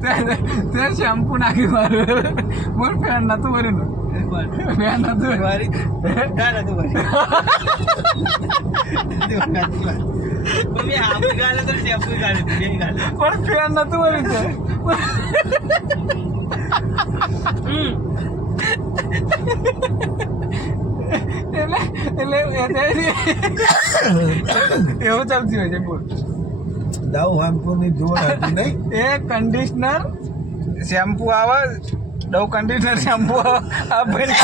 તે શેમ્પુ નાખી મારું બોલ ફેન નતું ભર્યું ફેન નતું મારી ગાલ હતું ભાઈ મમ્મી આમ ગાલ તો શેમ્પુ ગાલ બે ગાલ પણ ફેન નતું ભર્યું એવું ચાલતું હોય છે બોલ દાવ શેમ્પુ ની જોડ હતી નહીં એ કન્ડિશનર શેમ્પુ આવે ડવ કન્ડિશનર શેમ્પુ આ ભાઈ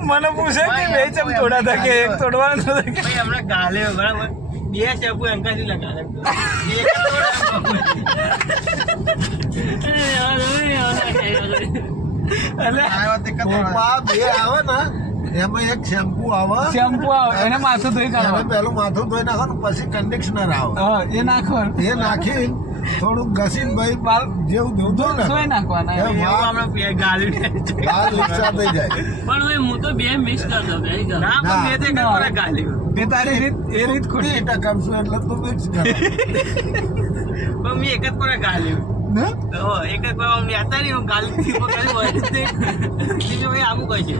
મને પૂછે કે બે ચમ તોડા હતા કે એક તોડવાનું હતું કે ભાઈ હમણાં ગાલે બરાબર બે શેમ્પુ અંકાથી લગાડે એટલે ટોપા બે આવે ને એમાં એક શેમ્પુ આવે શેમ્પુ આવે એને માથું ધોઈ એને કાઢવાનું પેલું માથું ધોઈ નાખવાનું પછી કન્ડિશનર આવે હા એ નાખવાનું એ નાખી થોડુંક ઘસીને ભાઈ બાલ જેવું ધોતો ને ધોઈ નાખવાના એ એવું વાળ હમણાં ગાલી બાલ રિક્ષા થઈ જાય પણ હવે હું તો બે મિક્સ કરતો બે ના પણ બે તે કરે ગાલી એ તારી રીત એ રીત ખોટી 30% છું એટલે તું મિક્સ કર પણ મેં એક જ કરે ગાલી ને એક જ આમ યાતા નહીં હું ગાલી થી પકડી હોય બીજું ભાઈ આવું કહે છે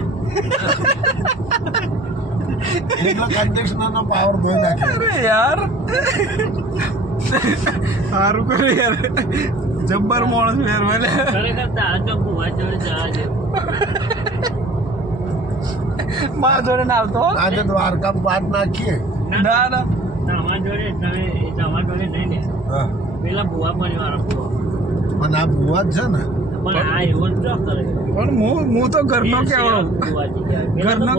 એટલો કન્ડિશનર નો પાવર ધોઈ નાખે અરે યાર સારું કરે યાર જબ્બર માણસ યાર મને ખરેખર તારા તો ભૂવા જોડે જવા દે મારા જોડે ના આવતો આજે દ્વારકા પાટ નાખીએ ના ના તમારા જોડે તમે તમારા જોડે નહીં ને હા પેલા ભૂવા પરિવાર ભૂવા પણ આ ભુવા જ છે ને પણ આ એવો જ કરે પણ હું તો ઘરનો કેવો ઘરનો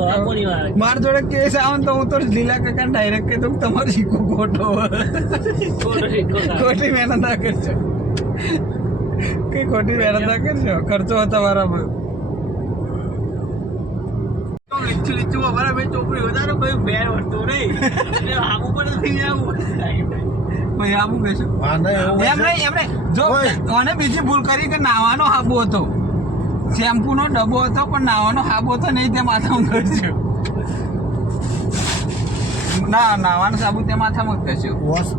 મારા જોડે કેસ આવે ને તો હું તો લીલા કાકા ડાયરેક્ટ કહી દઉં તમારો શીખો ખોટો ખોટી મહેનત ના કરશો કઈ ખોટી મહેનત ના કરશો ખર્ચો તમારા પર લીચું લીચું બરાબર ચોપડી વધારે કોઈ બેર વળતું નહીં એટલે આવું પણ થઈ આવું ભાઈ આવું કહેશું આને એવું એમને એમને જો ઓય. મને બીજી ભૂલ કરી કે નાવાનો હાબુ હતો શેમ્પુ નો ડબ્બો હતો પણ નાવાનો હાબુ હતો નહીં તે માથામાં કરશું ના નાવાનો સાબુ તે માથામાં જ કરશું વોશ